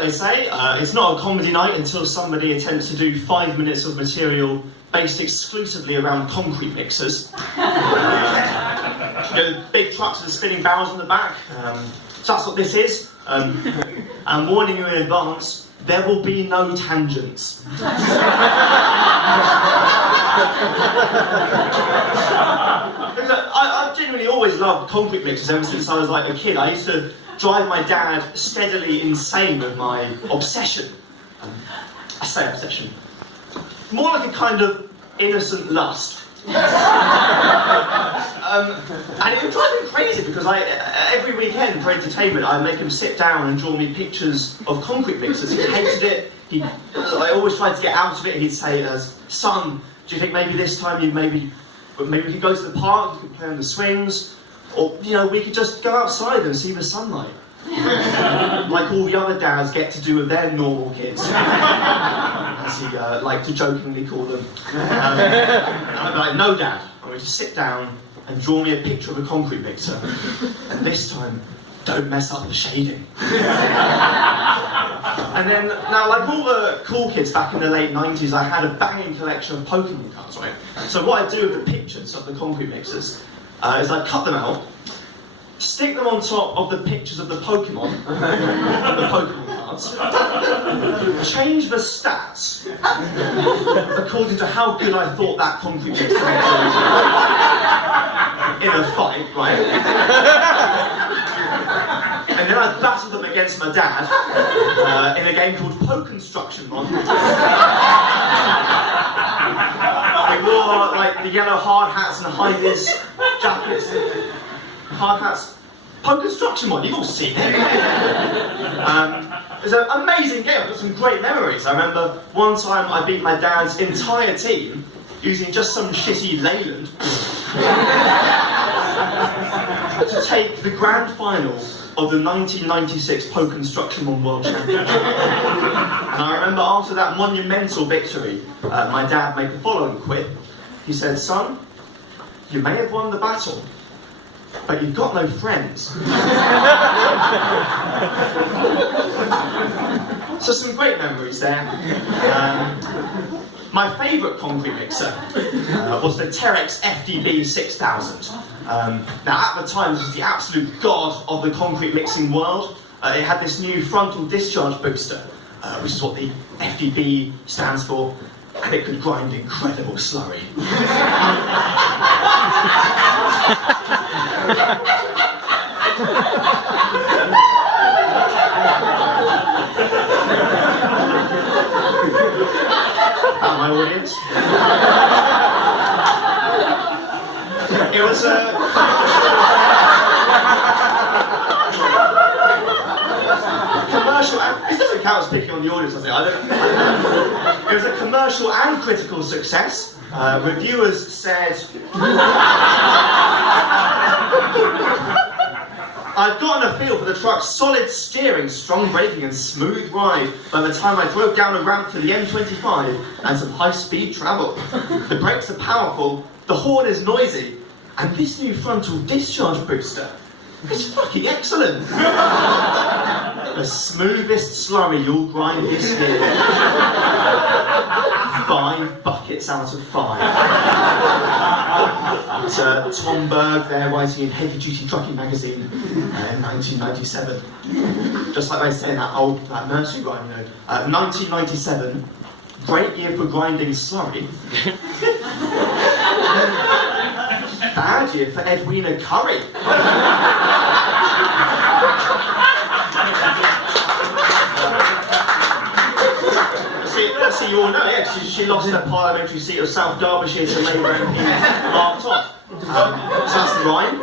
what they say, it's not a comedy night until somebody attempts to do 5 minutes of material based exclusively around concrete mixers. The big trucks with the spinning barrels on the back. So that's what this is. I'm warning you in advance, there will be no tangents. I've genuinely always loved concrete mixers ever since I was like a kid. I used to drive my dad steadily insane with my obsession. I say obsession. More like a kind of innocent lust. And it would drive him crazy because every weekend for entertainment I'd make him sit down and draw me pictures of concrete mixers. He hated it. I always tried to get out of it. He'd say, son, do you think maybe this time maybe we could go to the park, you could play on the swings, or we could just go outside and see the sunlight. Like all the other dads get to do with their normal kids, as he liked to jokingly call them. And I'd be like, no dad, I'm going to sit down and draw me a picture of a concrete mixer, and this time, don't mess up the shading. And then, now like all the cool kids back in the late 90s, I had a banging collection of Pokemon cards, right? So what I do with the pictures of the concrete mixers is I cut them out, stick them on top of the pictures of the Pokemon, the Pokemon cards, change the stats according to how good I thought that concrete mixer was in a fight, right? And then I battled them against my dad in a game called Pokeconstruction Mon. We wore like the yellow hard hats and high-vis jackets. Hard hats. Pokeconstruction Mon, you've all seen it. It was an amazing game. I've got some great memories. I remember one time I beat my dad's entire team using just some shitty Leyland to take the grand final of the 1996 Pokeconstruction Mon World Championship. And I remember after that monumental victory, my dad made the following quip. He said, son, you may have won the battle, but you've got no friends. So some great memories there. My favourite concrete mixer was the Terex FDB 6000. Now at the time this was the absolute god of the concrete mixing world. It had this new frontal discharge booster, which is what the FDB stands for, and it could grind incredible slurry. My audience. It was commercial, and this doesn't count as picking on the audience, does it? It was a commercial and critical success. Reviewers said, I'd gotten a feel for the truck's solid steering, strong braking and smooth ride by the time I drove down a ramp to the M25 and some high-speed travel. The brakes are powerful, the horn is noisy, and this new frontal discharge booster is fucking excellent. The smoothest slurry you'll grind this year. 5 buckets out of 5. It's Tom Berg there writing in Heavy Duty Trucking magazine in 1997. Just like they say in that nursery rhyme, 1997, great year for grinding slurry. Bad year for Edwina Curry. See, you all know, yeah, she lost her parliamentary seat of South Derbyshire to Labour MP Mark Todd. So that's the rhyme.